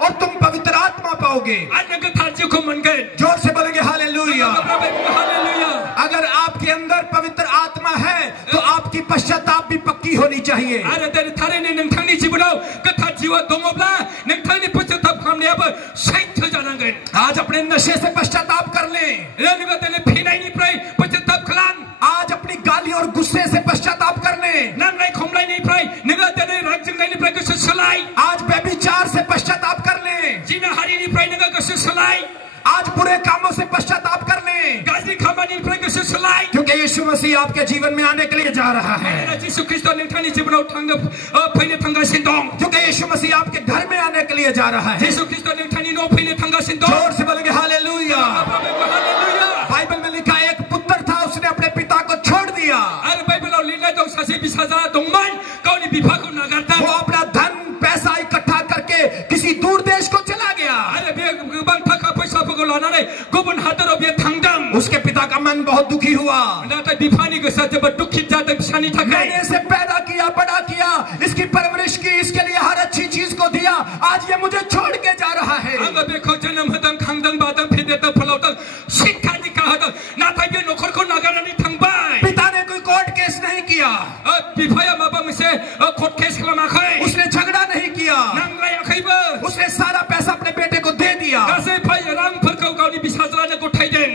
और तुम पवित्र आत्मा पाओगे। जोर से बोलेंगे हालेलुया। अगर आपके अंदर पवित्र आत्मा है तो आपकी पश्चाताप भी पक्की होनी चाहिए। आज अपने नशे से पश्चाताप कर लें। आज अपनी गाली और गुस्से से पश्चाताप कर लें। आज व्यभिचार से पश्चाताप कर लें। आज बुरे कामों से पश्चाताप कर लें, क्योंकि यीशु मसीह आपके जीवन में आने के लिए जा रहा है। क्योंकि यीशु मसीह आपके घर में आने के लिए जा रहा है। जोर से बोलेंगे हालेलुया। बाइबल में लिखा एक पुत्र था, उसने अपने पिता को छोड़ दिया। वो अपना धन पैसा इकट्ठा करके किसी दूर देश को चला गया। उसके पिता का मन बहुत दुखी हुआ। मैंने इसे पैदा किया, बड़ा किया, इसकी परवरिश की, इसके लिए हर अच्छी चीज को दिया, आज ये मुझे छोड़ के जा रहा है। पिता ने कोई कोर्ट केस नहीं किया, उसने झगड़ा नहीं किया, उसने सारा पैसा अपने बेटे को दे दिया।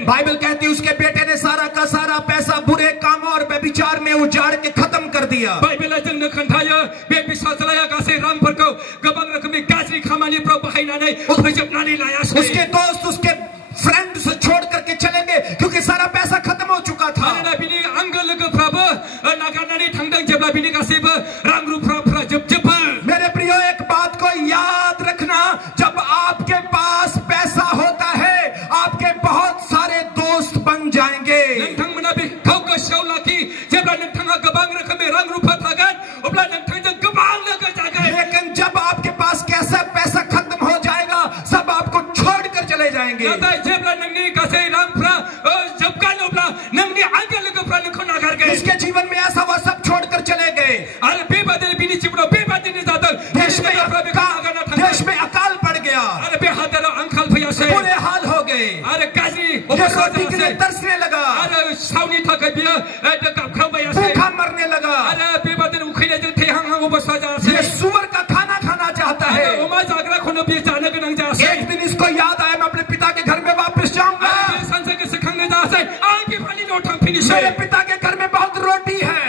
बाइबल कहती है उसके बेटे ने सारा का सारा पैसा बुरे कामों और व्यभिचार में उजाड़ के खत्म कर दिया। उसके दोस्त उसके फ्रेंड से छोड़ करके चलेंगे क्योंकि सारा पैसा खत्म हो चुका था। मेरे प्रियो, एक बात को याद रखना, जब आपके पास पैसा होता है आपके बहुत सारे दोस्त बन जाएंगे। लेकिन जब आपके पास कैसा पैसा खत्म हो जाएगा सब आपको छोड़कर चले जाएंगे। इसके जीवन में ऐसा हुआ, सब छोड़कर चले गए। देश में अकाल पड़ गया, बुरे हाल हो गए, रोटी के लिए तरसने लगा, भूखा मरने लगा, ये सुअर का खाना खाना चाहता है। एक दिन इसको याद आया, मैं अपने पिता के घर में वापस जाऊंगा। मेरे पिता के घर में बहुत रोटी है।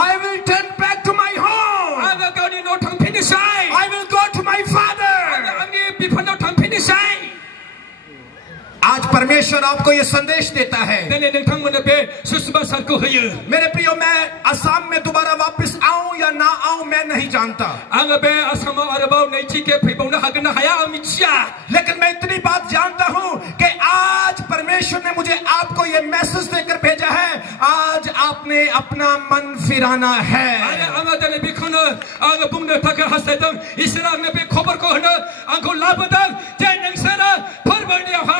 I will turn back to my home. I will go to my father. आज परमेश्वर आपको ये संदेश देता है। मेरे प्रियो, मैं असम में दोबारा वापस आऊं या ना आऊं मैं नहीं जानता, लेकिन मैं इतनी बात जानता हूं कि आज परमेश्वर ने मुझे आपको ये मैसेज देकर भेजा है, आज आपने अपना मन फिराना है।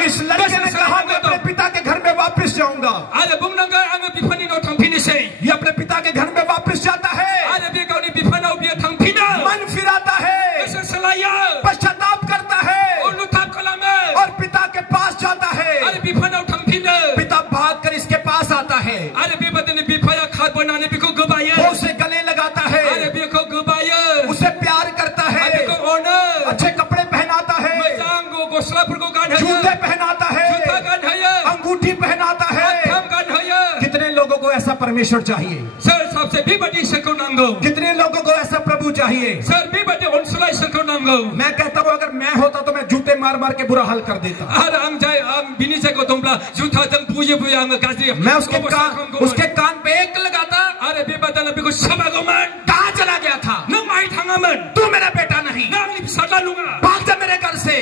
इस लड़के ने कहा मैं अपने पिता के घर में वापस जाऊंगा। ये अपने पिता के घर में वापस जाता है, मन फिराता है, पश्चाताप करता है और पिता के पास जाता है। पिता भागकर इसके पास आता है, वो उसे गले लगाता है, उसे प्यार करता है, अच्छे कपड़े पहनाता है, जूते पहनाता है, अंगूठी पहनाता है। कितने लोगों को ऐसा परमेश्वर चाहिए? कितने लोगों को ऐसा प्रभु चाहिए? मैं कहता हूँ अगर मैं होता तो मैं जूते मार मार के बुरा हाल कर देता। मैं उसके कान पे एक लगाता। कहाँ चला गया था? तू मेरा बेटा नहीं, भाग जा मेरे घर से।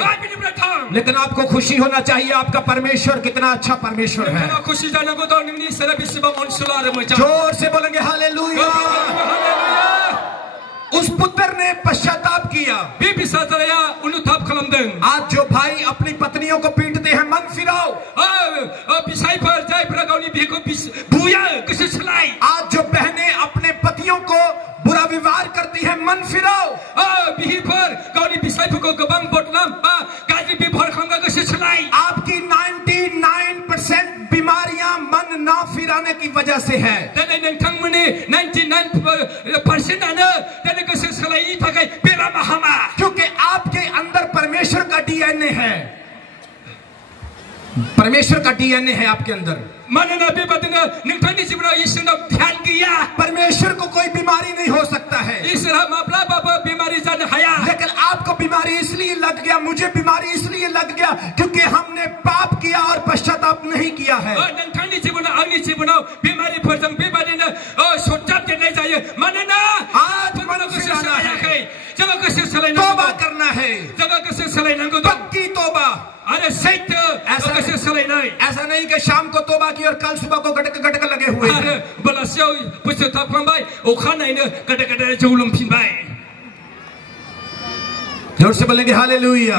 लेकिन आपको खुशी होना चाहिए, आपका परमेश्वर कितना अच्छा परमेश्वर है। जोर से बोलेंगे हालेलुया। उस पुत्र ने पश्चाताप किया। आज जो भाई अपनी पत्नियों को पीटते हैं, मन फिराओ। आज जो बहनें अपने पति विश्वासियों को बुरा व्यवहार करती है, मन फिराओ। आपकी 99% बीमारियां मन ना फिराने की वजह से है। क्योंकि आपके अंदर परमेश्वर का डीएनए है, परमेश्वर का डीएनए है आपके अंदर। परमेश्वर को कोई बीमारी नहीं हो सकता है, लेकिन आपको बीमारी इसलिए लग गया, मुझे बीमारी इसलिए लग गया क्योंकि हमने पाप किया और पश्चाताप नहीं किया है। तौबा करना है, पक्की तौबा। ऐसा नहीं कि शाम को तौबा की और कल सुबह को गटक गटक लगे हुए हैं। जोर से बोलेंगे हालेलुया।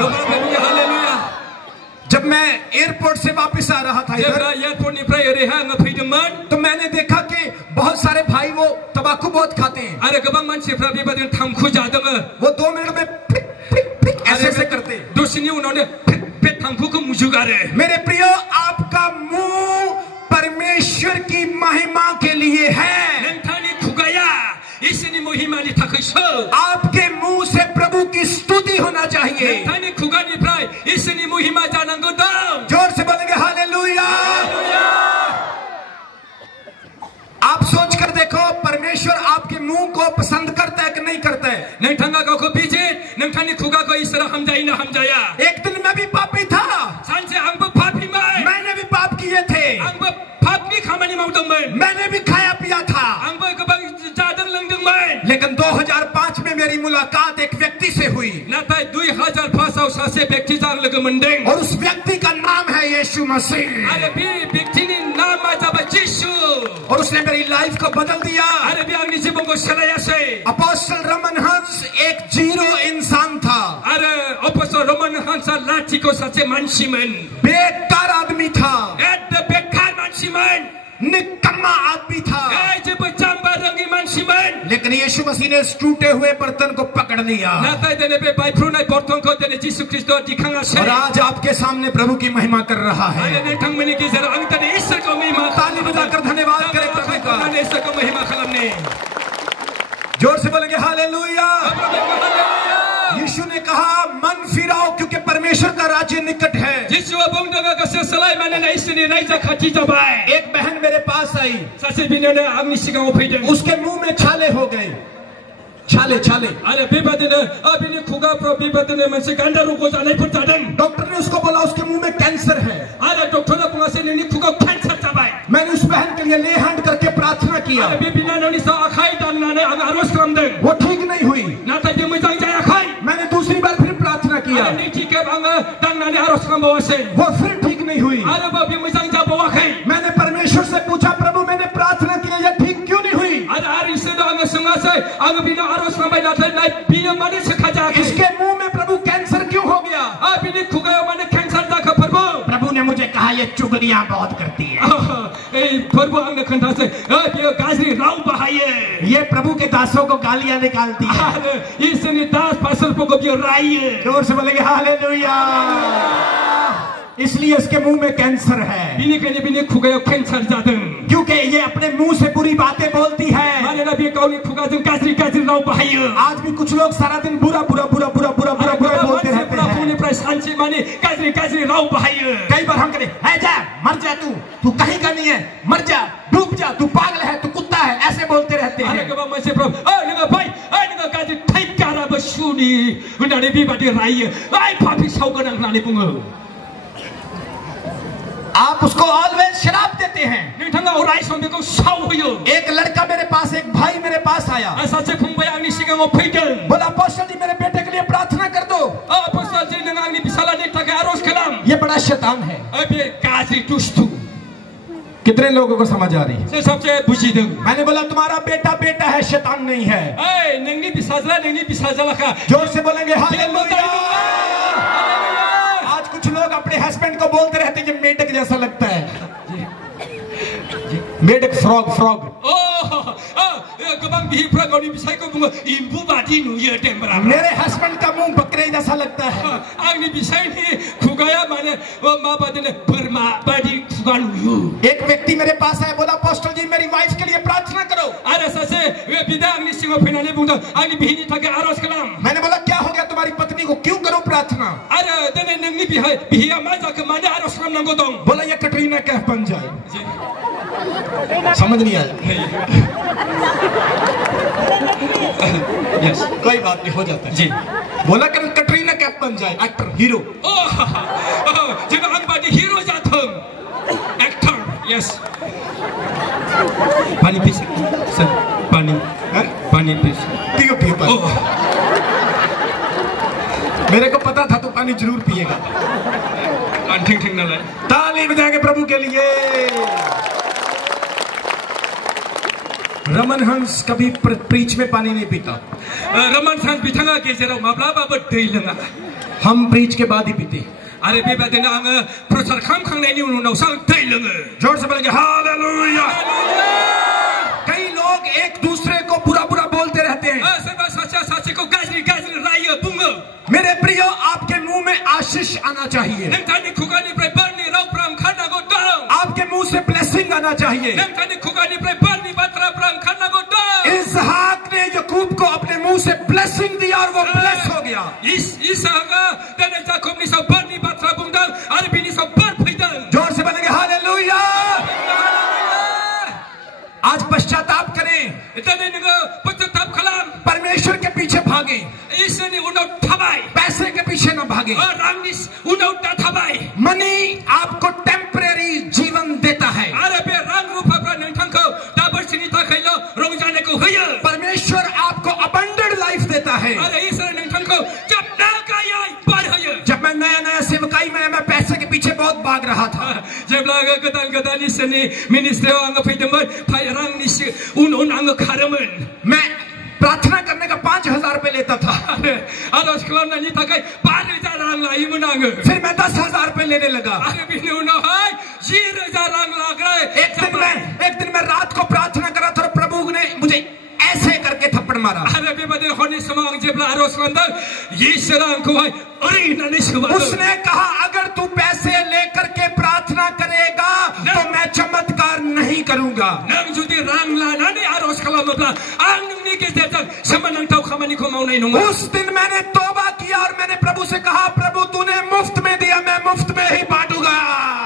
जब मैं एयरपोर्ट से वापस आ रहा था तो मैंने देखा कि बहुत सारे भाई वो तंबाकू बहुत खाते हैं। वो 2 मिनट में ऐसे करते हैं। मेरे प्रियो, आपका मुंह परमेश्वर की महिमा के लिए है। आपके मुंह से प्रभु की स्तुति होना चाहिए। जोर से बोलेंगे हालेलुया। आप सोच कर देखो, परमेश्वर आपके मुंह को पसंद करता है कि नहीं करता है। एक दिन मैं भी पापी था, मैंने भी पाप किए थे, मैंने भी खाया पिया था। लेकिन 2005 में मेरी मुलाकात एक व्यक्ति से हुई और उस व्यक्ति का नाम है यीशु मसीह। और उसने मेरी लाइफ को बदल दिया। अपोस्टल रमन हंस एक जीरो इंसान था, बेकार आदमी था, निकम्मा आदमी था, लेकिन यीशु मसीह ने टूटे हुए बर्तन को पकड़ लिया और आज आपके सामने प्रभु की महिमा कर रहा है। ताली बजाकर धन्यवाद करें प्रभु का। जोर से बोलेंगे हालेलुया। यीशु ने कहा मन फिराओ क्योंकि परमेश्वर का राज्य निकट है। एक बहन मेरे पास आई, उसके मुंह में छाले हो गए, छाले छाले। डॉक्टर ने उसको बोला उसके मुंह में कैंसर है। मैंने उस बहन के लिए ले हैंड करके प्रार्थना किया, वो ठीक नहीं हुई। मैंने दूसरी बार फिर प्रार्थना किया, वो फिर ठीक नहीं हुई। मैंने परमेश्वर से पूछा, प्रभु मैंने प्रार्थना की, यह ठीक क्यों नहीं हुई? इसके मुंह में प्रभु कैंसर क्यों हो गया? प्रभु ने मुझे कहा ये चुगलियां बहुत करती है। ये प्रभु के दासों को गालियां निकालती है। जोर से बोलेंगे हालेलुया। इसलिए इसके मुंह में कैंसर है, क्योंकि ये अपने मुंह से बुरी बातें बोलती है। आज भी कुछ लोग सारा दिन बुरा बुरा बुरा बुरा बुरा बुरा बुरा बोलते रहते हैं। कई बार हम कहते हैं जा मर जा, तू कहीं का नहीं है, मर जा, डूब जा, तू पागल है, तू कुत्ता है, ऐसे बोलते रहते हैं। आप उसको ऑलवेज शराब देते हैं। एक लड़का मेरे पास, एक भाई मेरे पास आया, बोला अपोस्टल जी मेरे बेटे के लिए प्रार्थना कर दो। ये बड़ा शैतान है। कितने लोगों को समझ आ रही है? मैंने बोला तुम्हारा बेटा बेटा है, शैतान नहीं है। जोर से बोलेंगे हालेलुया। आज कुछ लोग अपने हस्बैंड को बोलते रहते हैं मेढक जैसा लगता है, मेढक, फ्रॉग फ्रॉग। मेरे हस्बैंड का मुंह बकरे जैसा लगता है। एक व्यक्ति मेरे पास आया, बोला अपोस्टल जी मेरी वाइफ के लिए प्रार्थना करो। मैंने बोला क्या हो गया तुम्हारी पत्नी को, क्यों करो प्रार्थना? बोला ये कटरीना कैफ बन जाए। समझ नहीं आया? यस, कोई बात नहीं, हो जाता है जी। बोला कटरीना कैफ बन जाए, एक्टर, हीरो। हीरो जाता एक्टर। यस, पानी पी सर, पानी पी पियो पियो। मेरे को पता था तू पानी जरूर पिएगा। ताली बजाएंगे प्रभु के लिए। रमन हंस कभी प्रीच में पानी नहीं पीता। रमन हंस बिथांगा गेजेराव माब्लाबाबो दै लोङा। हम प्रीच के बाद ही पीते। अरे बेबादिनो आङो प्रचार खालामखांनायनि उनावसो आं दै लोङो। जोर से बोलेंगे हालेलुया। कई लोग एक दूसरे को बुरा बुरा बोलते रहते हैं। सोरबा सासेया सासेखौ गाज्रि गाज्रि रायो बुङो। मेरे प्रिय, आपके मुंह में आशीष आना चाहिए। नोंथांनि खुगानिफ्राय बोरनि रावफ्रा ओंखारनांगौ दं। आपके मुंह से ब्लेसिंग आना चाहिए। नोंथांनि खुगानिफ्राय बोरनि बाथ्राफ्रा ओंखारनांगौ दं। इसहाक ने याकूब को अपने मुंह से ब्लेसिंग दिया और वो ब्लेस हो गया। इसहाका दिनै याकूबनि सायाव बोरनि बाथ्रा बुंदों आरो बिनि सायाव बोर फैदों। जोर से बोलेंगे हालेलुया। आज पश्चाताप करें। दिनै नोङो पश्चाताप खालाम। परमेश्वर के पीछे भागे, इसोरनि उनाव थाबाय। पैसे के पीछे न भागे। रांनि उनाव दा थाबाय। मनी आपको टेम्परेरी जीवन देता है। आरो बे रां रुफाफ्रा नोंथांखौ दा बोसोरनि थाखायल' रंजानायखौ होयो। परमेश्वर आपको अबंडेंट लाइफ देता है। आरो इसोर नोंथांखौ जोबनो गैयै बोर होयो। जब मैं नया सेवकाई में मैं पैसे के पीछे बहुत भाग रहा था। जेब्ला आङो गोदान इसोरनि मिनिस्ट्रियाव आङो फैदोंमोन, रांनि उन आङो खारोमोन। मैं प्रार्थना करने का 5,000 रुपए लेता था। आरज खालामनायनि थाखाय 5,000 रां लायोमोन आङो। फिर मैं 10,000 रुपए लेने लगा। आरो बिनि उनावहाय 10,000 रां लाग्रा। एक दिन मैं रात को प्रार्थना कर रहा था और प्रभु ने मुझे ऐसे करके थप्पड़ मारा। आरो बेबादिनो हरनि समाव आं जेब्ला आरज खालामदों, इसोरा आंखौहाय ओरै होननानै सोबादों। उसने कहा अगर तू पैसे लेकर के प्रार्थना करेगा तो मैं चमत्कार नहीं करूंगा। नों जुदि रां लानानै आरज खालामोब्ला आं नोंनि गेजेरजों सोमोनांथाव खामानिखौ मावनाय नङा। उस दिन मैंने तौबा किया और मैंने प्रभु से कहा प्रभु तूने मुफ्त में दिया, मैं मुफ्त में ही बांटूंगा।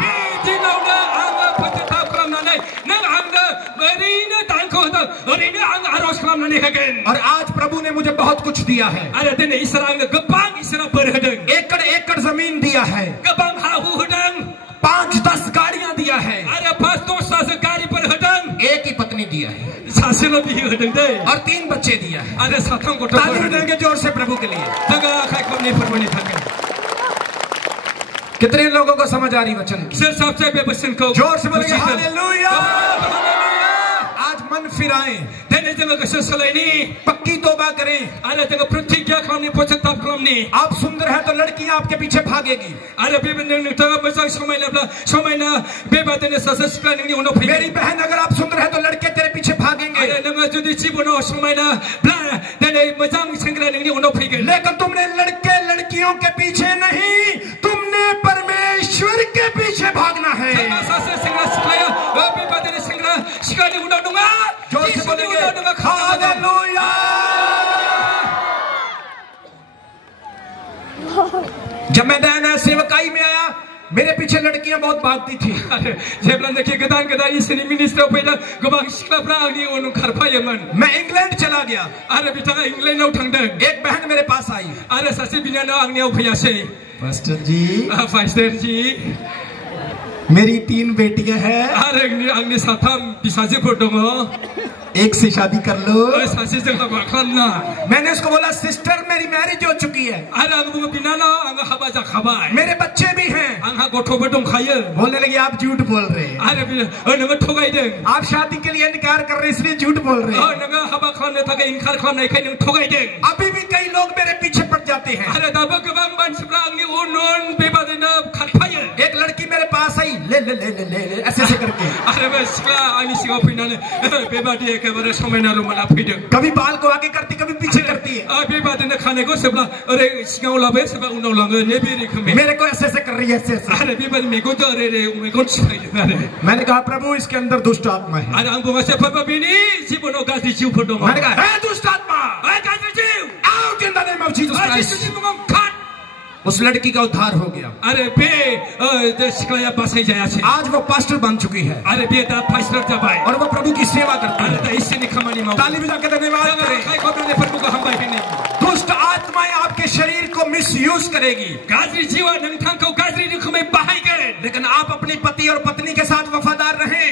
बे दिनावनो आङो पश्चाताप खालामनानै नों आंनो ओरैनो दानखौ होदों, ओरैनो आं आरज खालामनानै होगोन। और आज प्रभु ने मुझे बहुत कुछ दिया है। आरो दिनै इसोरा आंनो गोबां इसोरा बोर होदों। एकड़ जमीन दिया है। गोबां हा हु होदों। 5-10 गाड़ियां दिया है। आरो 5-10 गारिफोर होदों। एक ही पत्नी दिया है। सासेल' बियो होदों दे। और 3 बच्चे दिया है। आरो 7 गथ'फोर ताली बजाएंगे जोर से प्रभु के लिए। जोङो आखाइ खबनै फोरबोनि थाखाय। कितने लोगों को समझ आ रही वचन की? सोर साबसे बे वचनखौ जोर से बोलेंगे हालेलुया। आज मन फिराएं। दिनै जोङो गोसो सोलायनि, पक्की तौबा करें। आरो जोङो प्रतिज्ञा खालामनि, पश्चाताप खालामनि। आप सुंदर हैं तो लड़कियां आपके पीछे भागेगी। आरो बेबादिनो नोंथाङा मोजां समायना बेबादिनो सासे सिख्ला नोंनि उनाव फैगोन। मेरी बहन अगर आप सुंदर हैं तो लड़के तेरे पीछे भागेंगे। आरो नोङो जुदि जिबनाव समायनाब्ला दिनै मोजां सेंग्रा नोंनि उनाव फैगोन। लेकिन तुमने लड़के लड़कियों के पीछे नहीं, तुमने परमेश्वर के पीछे भागना है। सासे सेंग्रा सिख्लाया बेबादिनो सेंग्रा सिख्लानि उनाव नङा, जोर से बोलेंगे हालेलुया। जब मैं नया सेवकाई में आया मेरे पीछे लड़कियां बहुत भागती थी। जेब्लानाखि गोदान इसोरनि मिनिस्ट्रियाव फैदों, गोबां सिख्लाफ्रा आंनि उन खारफायोमोन। मैं इंग्लैंड चला गया आरो बिथाङा इंलेन्डआव थांदों। एक बहन मेरे पास आई आरो सासे बिनानाव आंनियाव फैयासै। पास्टर जी, पास्टर जी, मेरी 3 बेटियां हैं। आरो आंनि 3 फिसाजोफोर दङ। एक से शादी कर लो। सासे जोंहा मा खालामना? मैंने उसको बोला सिस्टर मेरी मैरिज हो चुकी है। आरो आं बुङो बिनानाव आंहा हाबा जाखाबाय। मेरे बच्चे भी हैं। आंहा गथ'बो दंखायो। बोलने लगी आप झूठ बोल रहे हैं। आरो नोङो थगायदों। आप शादी के लिए इनकार कर रहे इसलिए झूठ बोल रहे हैं। नोङो हाबा खालामनो थाखाय इनकार खालामनायखाय नों थगायदों। अभी भी कई लोग मेरे पीछे पड़ जाते हैं। आरो दाबो गोबां मानसिफ्रा आंनि उन बेबादिनो खारफायो। एक लड़की मेरे पास आई, ले ऐसे ऐसे करके। अरे बे सिख्ला आंनि सिगाङाव फैनानै बेबादि एखेबारे समायना रमायना फैदों। कभी बाल को आगे करती कभी पीछे करती है। बेबादिनो खानायखौ सोरबा ओरै सिगाङाव लाबोयो सोरबा उनाव लाङो ने बे रोखोमै। मेरे को ऐसे ऐसे कर रही है ऐसे ऐसे। अरे बेबादि मेगनजों ओरै ओरै मेगन सिखायदों आरो। मैंने कहा प्रभु इसके अंदर दुष्ट आत्मा है। आरो आं बुङासै प्रभु बिनि जिबनाव गाज्रि जिउफोर दङ। मैंने कहा हे दुष्ट आत्मा, हे गाज्रि जिउ, out in the name of Jesus Christ. खाट। उस लड़की का उद्धार हो गया। अरे बे सिख्लाया बासाय जायासै। आज वो पास्टर बन चुकी है। अरे बे दा पास्टर जाबाय और वो प्रभु की सेवा करती है। अरे दा इसोरनि खामानि मावो। ताली बजा के धन्यवाद करें। प्रभुखौ हामबाय होनो। दुष्ट आत्माएं आपके शरीर को मिसयूज करेगी। गाज्रि जिउआ नोंथांखौ गाज्रि रोखोमै बाहायगोन। लेकिन आप अपनी पति और पत्नी के साथ वफादार रहें।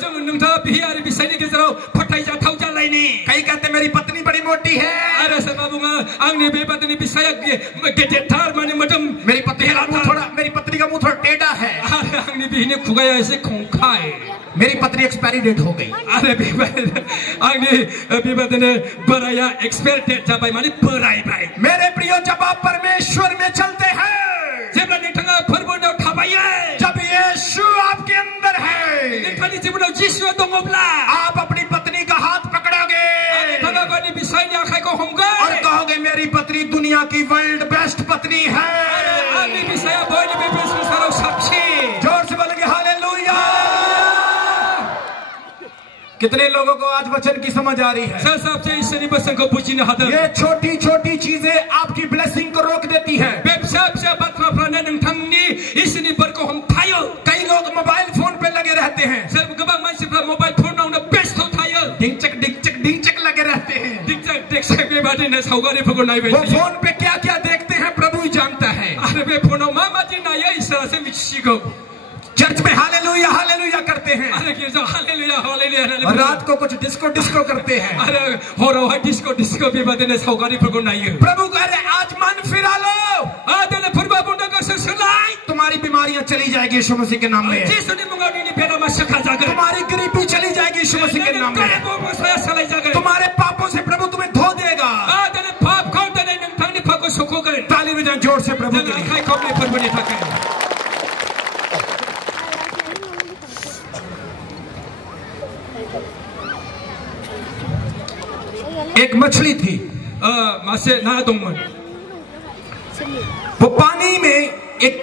जों नोंथाङा बिहि आरो बिसायनि गेजेराव फोथायजाथाव जालायनि। कई कहते मेरी पत्नी बड़ी मोटी है। आरो सोरबा बुङो आंनि बेबादिनि बिसाया गेदेरथार माने मोदोम। मेरी पत्नी का मुंह थोड़ा टेढ़ा है। आंनि बिहिनि खुगाया एसे खंखाय। मेरी पत्नी एक्सपायरी डेट हो गई। अरे आंनि बेबादिनो बोराया एक्सपायर डेट जाबाय माने बोरायबाय। मेरे प्रिय जब आप परमेश्वर में चलते हैं, जेब्ला नोंथाङा फोरबोआव थाबायो, जब यीशु आपके अंदर है, नोंथांनि जिबनाव जिसुआ दङब्ला आप अपनी पत्नी का हाथ पकड़ोगे। नोंथाङा गावनि बिसायनि आखाइखौ हमगोन और कहोगे मेरी पत्नी दुनिया की वर्ल्ड बेस्ट पत्नी है। आंनि बिसाया बयनिबो बे संसाराव साबसिन। जोर से बोलेंगे हालेलुया। कितने लोगों को आज वचन की समझ आ रही है? ये छोटी छोटी चीजें आपकी ब्लेसिंग को रोक देती है। कई लोग मोबाइल फोन पे लगे रहते हैं। मोबाइल फोन डिंचक डिंचक डिंचक लगे रहते हैं। वो फोन पे क्या क्या देखते हैं प्रभु ही जानता है। चर्च में हालेलुया हालेलुया करते हैं। और रात को कुछ डिस्को डिस्को करते हैं। प्रभु कह रहे आज मन फिरा लो, तुम्हारी बीमारियां चली जाएगी यीशु मसीह के नाम में। तुम्हारी गरीबी चली जाएगी यीशु मसीह के नाम में। तुम्हारे पापों से प्रभु तुम्हें धो देगा। ताली बजाएं जोर से प्रभु के लिए। एक मछली थी, वो पानी में एक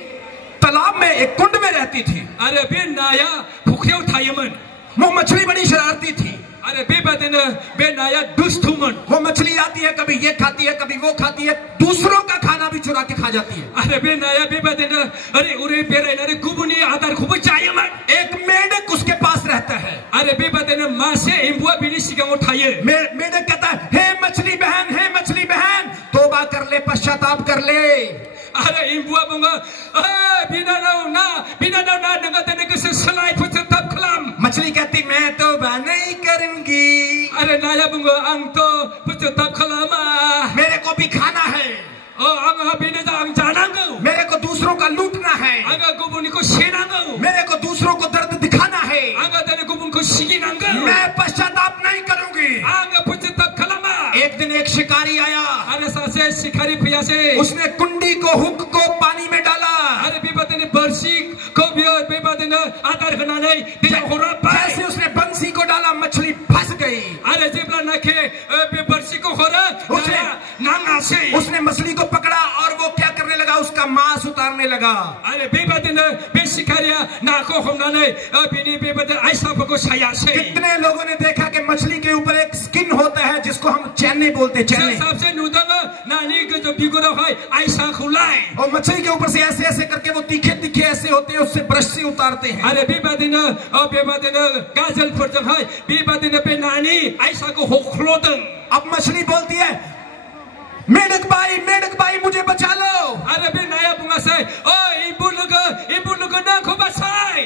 तालाब में एक कुंड में रहती थी। अरे बे नाया फुख्रियाव थायोमोन। वो मछली बड़ी शरारती थी। अरे बेबादिनो बे नाया दुष्टमोन। वो मछली आती है, कभी ये खाती है कभी वो खाती है, दूसरों का खाना भी चुरा के खा जाती है। अरे बे नाया बेबादिनो अरे उरे बेरायनानै गुबुननि आदारखौबो जायोमोन। एक मेढक उसके पास रहता है। अरे बेबादिनो मासे एम्बुआ बिनि सिगाङाव थायो। मेढक कहता है हे मछली बहन तौबा कर ले, पश्चाताप कर ले। अरे एम्बुआ बुङो बिनानाव ना नोङो दिनै गोसो सोलाय पश्चाताप खालाम। मछली कहती मैं तौबा नहीं करूंगी। अरे नाया बुङो आं तो पश्चाताप खालामा, मेरे को भी खाना है। मेरे को दूसरों का लूटना है। मेरे को दूसरों को दर्द दिखाना है। मैं पश्चाताप नहीं करूंगी। एक दिन एक शिकारी आया। उसने कुंडी को हुक को पानी में डाला। जैसे उसने बंसी को डाला मछली फंस गई। उसने मछली को पकड़ा और वो क्या करने लगा, उसका मांस उतारने लगा। अरे कितने लोगों ने देखा कि मछली के ऊपर एक स्किन होता है जिसको हम चैनी बोलते हैं। और मछली के ऊपर से ऐसे ऐसे करके वो तीखे तीखे ऐसे होते हैं, उससे ब्रश से उतारते हैं। अरे अब मछली बोलती है मेढक भाई मुझे बचा लो। अरे बे नाया बुङासै ओ इबु लोगो नाखौ बासाय।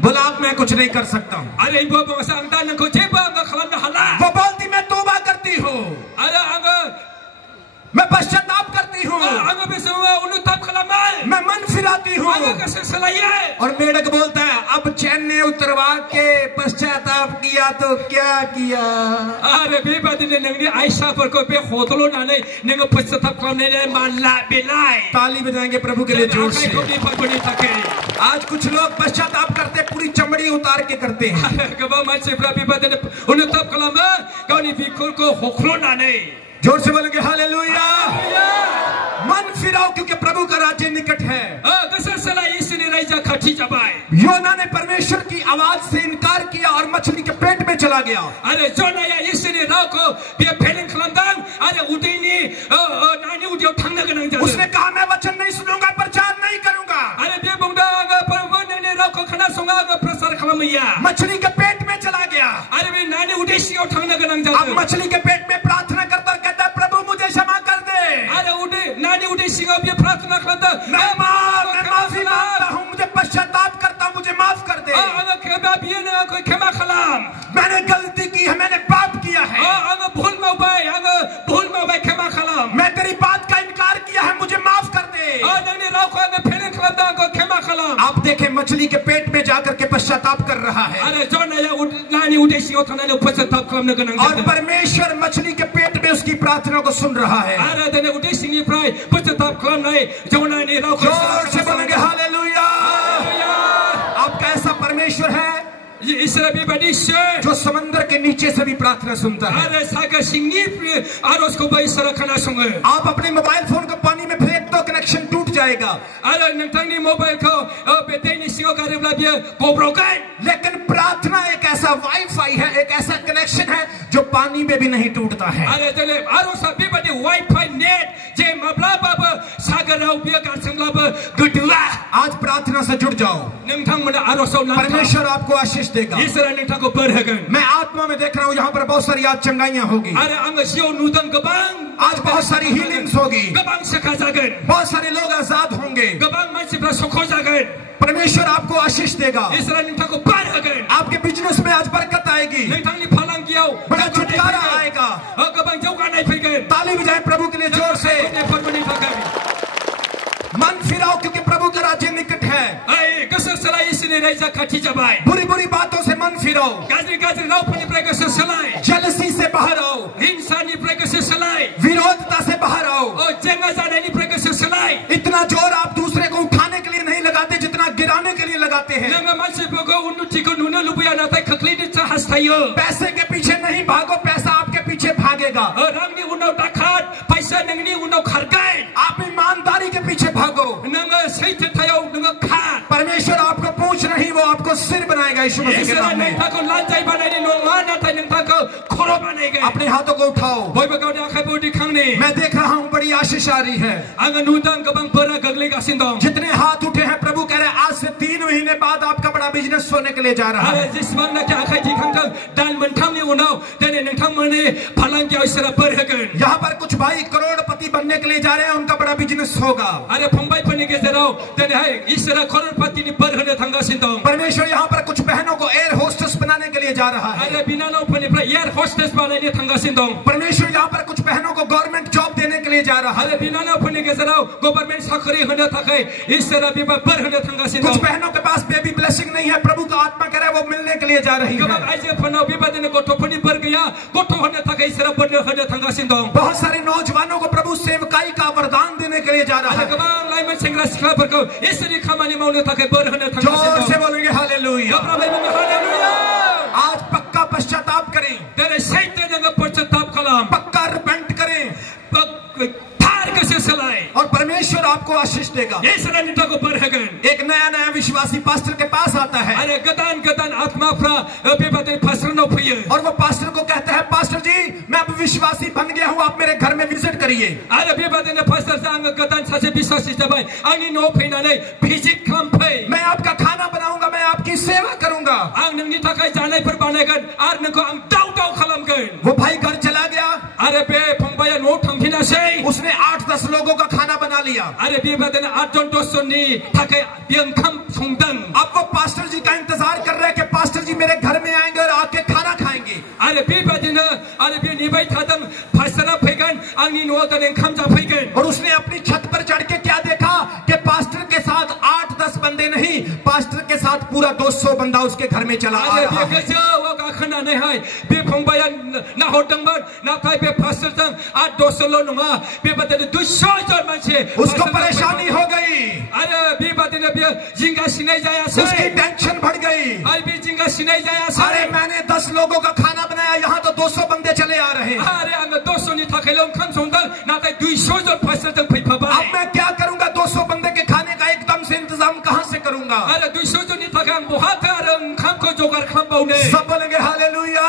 बोला अब मैं कुछ नहीं कर सकता हूँ। अरे इबु बुङासै आं दा नोंखौ जेबो आङो खालामनो हाला। वो बोलती मैं तौबा करती हूँ। अरे आङो मैं पश्चाताप करती हूँ। आङो बे समाव अनुताप खालामो। मैं मन फिराती हूँ। आङो गोसो सोलायो। और मेढक बोलता है अब चैन ने उतरवा के पश्चाताप किया तो क्या किया? अरे बेबादिनो नोंनि आइसाफोरखौ बे हदल'नानै नोङो पश्चाताप खालामनानै मानला बेलाय। ताली बजाएंगे प्रभु के लिए जोर से। आज कुछ लोग पश्चाताप करते पूरी चमड़ी उतार के करते हैं। गोबां मानसिफ्रा बेबादिनो अनुताप खालामो गावनि बिखुरखौ हख्ल'नानै। जोर से बोलेंगे हालेलुया। मन फिराओ क्योंकि प्रभु का राज्य निकट है। योना ने परमेश्वर की आवाज से इनकार किया और मछली के पेट में चला गया। अरे जोना या इसने राव को बे फेलिंग खालामदों। अरे उदैनि नानि उदैयाव थांनो गोनां जादों। उसने कहा मैं वचन नहीं सुनूंगा, प्रचार नहीं करूंगा। अरे बे बुंदों आङो परमेश्वरनि रावखौ खोनासङा, आङो प्रचार खालामैया। मछली के पेट में चला गया। अरे बे नानि उदै सिङाव थांनो गोनां जादों। अब मछली के पेट में प्रार्थना करता कहता प्रभु मुझे क्षमा कर दे। अरे उदै नानि उदै सिङाव बे प्रार्थना खालामदों। मैं माफी मांगता हूं, मुझे पश्चाताप करता हूं, मुझे माफ कर दे। आङो खेमा बिनो आंखौ खेमा खालाम। मैंने गलती की है, मैंने पाप किया है। आङो भुल मावबाय खेमा खालाम। मैं तेरी बात का इनकार किया है, मुझे माफ कर दे। नोंनि रावखौ आङो फेलिं खालामदों, आंखौ खेमा खालाम। आप देखें मछली के पेट में जाकर के पश्चाताप कर रहा है। अरे जोनाया नानि उदै सिङाव थानानै पश्चाताप खालामनो गोनां जादों। और परमेश्वर मछली के पेट में उसकी प्रार्थना को सुन रहा है। अरे दिनै उदै सिंनिफ्राय पश्चाताप खालामनाय जोनानि रावखौ जोर से बोलेंगे हालेलुया। आपका ऐसा परमेश्वर है जो समंदर के नीचे से भी प्रार्थना सुनता है। आप अपने मोबाइल फोन को पानी में फेंक दो, कनेक्शन टूट जाएगा। लेकिन प्रार्थना एक ऐसा वाईफाई है, एक ऐसा कनेक्शन है जो पानी में भी नहीं टूटता है। आज प्रार्थना से जुड़ जाओ, परमेश्वर आपको आशीष देगा। मैं आत्मा में देख रहा हूँ यहाँ पर बहुत सारी आज चंगाइयाँ होगी। आज बहुत सारी हीलिंग्स होगी, बहुत सारे लोग आजाद होंगे। परमेश्वर आपको आशीष देगा। आपके बिजनेस में आज बरकत आएगी, बड़ा छुटकारा आएगा। ताली बजाएं प्रभु के लिए जोर से। मन फिराओ क्योंकि प्रभु का राज्य निकट है। बुरी बुरी बातों से मन फिराओ, जलसी से बाहर आओ, विरोधता से बाहर आओ। इतना जोर आप दूसरे को उठाने के लिए नहीं लगाते जितना गिराने के लिए लगाते हैं। पैसे के पीछे नहीं भागो, पैसा आपके पीछे भागेगा। आप ईमानदारी के पीछे भागो। परमेश्वर आपको पूछ नहीं, वो आपको सिर बनाएगा यीशु मसीह के नाम में। अपने हाथों को उठाओ। मैं देख रहा हूँ बड़ी आशीष आ रही है। जितने हाथ उठे हैं प्रभु कह रहे हैं आज से 3 महीने बाद आपका बड़ा बिजनेस होने के लिए जा रहा है। यहाँ पर कुछ भाई करोड़पति बनने के लिए जा रहे हैं, उनका बड़ा बिजनेस होगा। परमेश्वर यहाँ पर कुछ बहनों को एयर होस्टेस बनाने के लिए जा रहा है। परमेश्वर यहाँ पर कुछ बहनों को गवर्नमेंट जॉब देने के लिए जा रहा है। कुछ बहनों के पास बेबी ब्लेसिंग नहीं है, प्रभु का आत्मा कह रहा है वो मिलने के लिए जा रही है। बहुत सारे नौजवानों को प्रभु सेवकाई का वरदान देने के लिए जा रहा है। जोर से बोलेंगे हालेलुया। आज पक्का पश्चाताप करें, पक्का रिपेंट करें और परमेश्वर आपको आशीष देगा। एक नया नया विश्वासी पास्टर के पास आता है और वो पास्टर को कहता है पास्टर जी मैं अब विश्वासी बन गया हूँ, आप मेरे घर में विजिट करिए। मैं आपका खाना बनाऊंगा, मैं आपकी सेवा करूंगा। वो भाई घर चला गया। उसने 8-10 लोगों का खाना बना लिया। अब वो पास्टर जी का इंतजार कर रहे हैं कि पास्टर जी मेरे घर में आएंगे और आके खाना खाएंगे। और उसने अपनी छत पर चढ़ के क्या देखा कि पास्टर के साथ 8-10 बंदे नहीं, पास्टर के साथ साथ पूरा 200 बंदा उसके घर में चला आ रहा है। उसको परेशानी हो गई, उसकी टेंशन बढ़ गई। अरे मैंने 10 लोगों का खाना बनाया, यहाँ तो 200 बंदे चले आ रहे हैं। अब मैं क्या करूंगा? 200 बंदे के खाने का एकदम से इंतजाम कहाँ से करूंगा? सब बोलेंगे हालेलुया।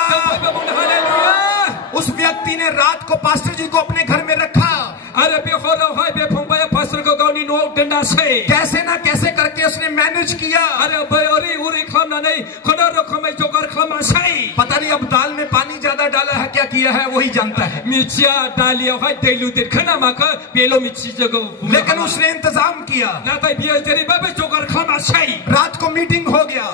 उस व्यक्ति ने रात को पास्टर जी को अपने घर में रखा। कैसे ना कैसे करके उसने मैनेज किया। पता नहीं अब दाल में पानी ज्यादा डाला है, क्या किया है वही जानता है, लेकिन उसने इंतजाम किया। रात को मीटिंग हो गया,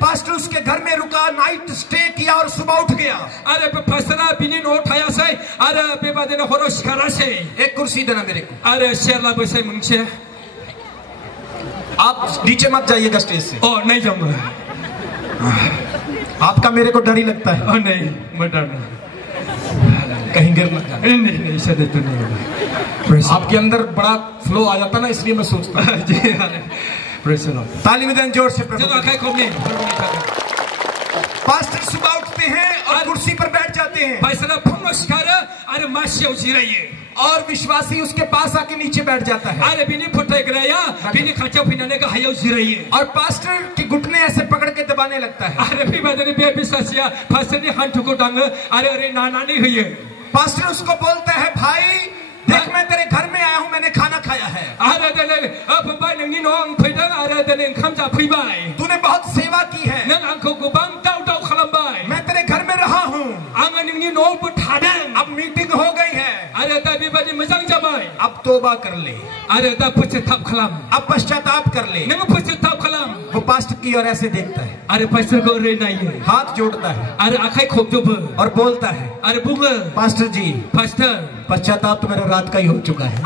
पास्टर उसके घर में रुका, नाइट स्टे किया और सुबह उठ गया। एक कुर्सी देना मेरे को। आप नीचे मत जाइएगा स्टेज से। नहीं जाऊंगा, आपका मेरे को डर ही लगता है। नहीं मैं डरना, कहीं गिर मत जाना। नहीं ऐसा तो नहीं होगा। आपके अंदर बड़ा फ्लो आ जाता ना, इसलिए मैं सोचता हूँ। ताली बजाएं जोर से। पास्टर सुबह उठते हैं और कुर्सी पर बैठ जाते हैं, और विश्वासी उसके पास आके नीचे बैठ जाता है। और पास्टर के घुटने ऐसे पकड़ के दबाने लगता है। पास्टर उसको बोलता है, भाई देख मैं तेरे घर में आया हूँ, मैंने खाना खाया है। तूने बहुत सेवा की है, मैं तेरे घर में रहा हूँ। अब मीटिंग हो गई है, अब तौबा कर ले, अब पश्चाताप कर ले। वो पास्टर की ओर ऐसे देखता है, हाथ जोड़ता है और बोलता है, पास्टर जी पश्चाताप तो मेरा रात का ही हो चुका है।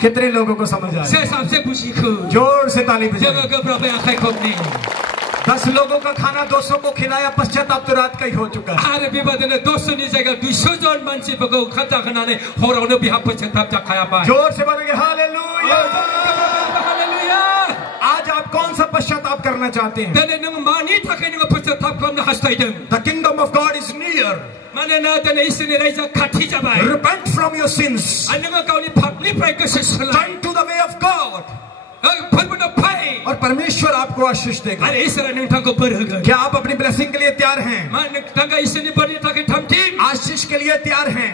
कितने लोगों को समझ आ रहा है? जोर से ताली बजाएं। 10 लोगों का खाना 200 को खिलाया, पश्चाताप तो रात का ही हो चुका है। जोर से बोलेंगे हालेलुया। आज आप कौन सा पश्चाताप करना चाहते हैं? The kingdom of God is near. Repent from your sins. Turn to the way of God. और परमेश्वर आपको आशीष देगा। क्या आप अपनी ब्लेसिंग के लिए तैयार हैं? आशीष के लिए तैयार हैं?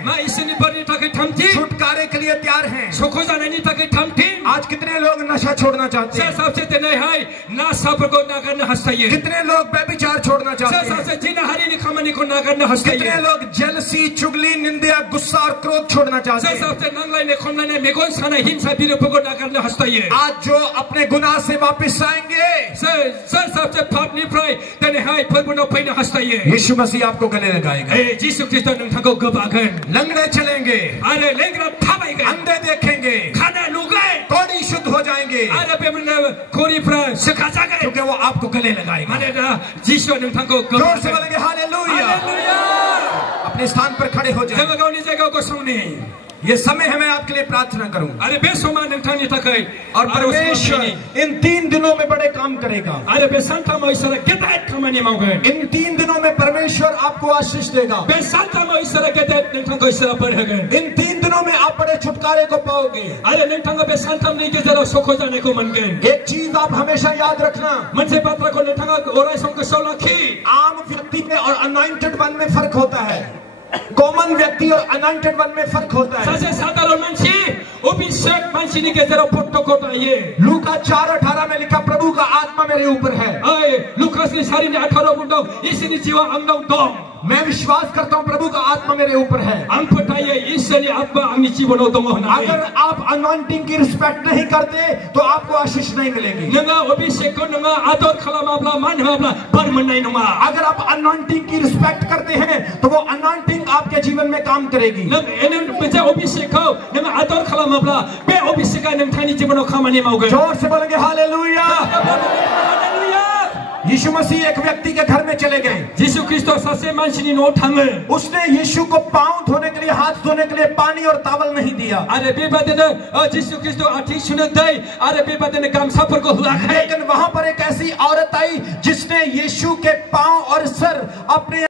छुटकारे के लिए तैयार हैं? आज कितने लोग नशा छोड़ना चाहते हैं? कितने लोग व्यभिचार छोड़ना चाहते हैं? कितने लोग जेलसी, चुगली, निंदा, गुस्सा और क्रोध छोड़ना चाहते हैं? आज जो अपने गुनाह से वापस आएंगे, यीशु मसीह आपको गले लगाएगा। लंगड़े चलेंगे, अंधे देखेंगे, कोढ़ी शुद्ध हो जाएंगे, क्योंकि वो आपको गले लगाएगा। जोर से बोलेंगे हालेलुया। अपने स्थान पर खड़े हो जाएं। ये समय है मैं आपके लिए प्रार्थना करूंगा। और परमेश्वर इन 3 दिनों में बड़े काम करेगा। इन 3 दिनों में परमेश्वर आपको आशीष देगा। इन 3 दिनों में आप बड़े छुटकारे को पाओगे। एक चीज आप हमेशा याद रखना, आम व्यक्ति में और अनॉइंटेड वन में फर्क होता है। कॉमन व्यक्ति और अनॉइंटेड वन में फर्क होता है। लूका 4:18 में लिखा, प्रभु का आत्मा मेरे ऊपर है। मैं विश्वास करता हूँ प्रभु का आत्मा मेरे ऊपर है। Ang percaya Isani Atma Angni Jibono Tongo Hanai. अगर आप अनॉइंटिंग की रिस्पेक्ट नहीं करते तो आपको आशीष नहीं मिलेगी। Nanga obisek ko nanga ador khalamabla manhabla permenai nunga. अगर आप अनॉइंटिंग की रिस्पेक्ट करते हैं तो वो अनॉइंटिंग आपके जीवन में काम करेगी। Nang enen beja obisek ko nanga ador khalamabla be obiseka nang thani jibono khamani mauge. जोर से बोलेंगे हालेलुया। Haleluya. यीशु मसीह एक व्यक्ति के घर में चले गए। Yesus Kristus sase mansini no thange. उसने यीशु को पांव धोने के लिए, हाथ धोने के लिए पानी और तावल नहीं दिया। Are bebadene Yesus Kristus atik sunat dai. Are bebadene gamsaporko huakai. लेकिन वहां पर एक ऐसी औरत आई जिसने यीशु के पांव और सर अपने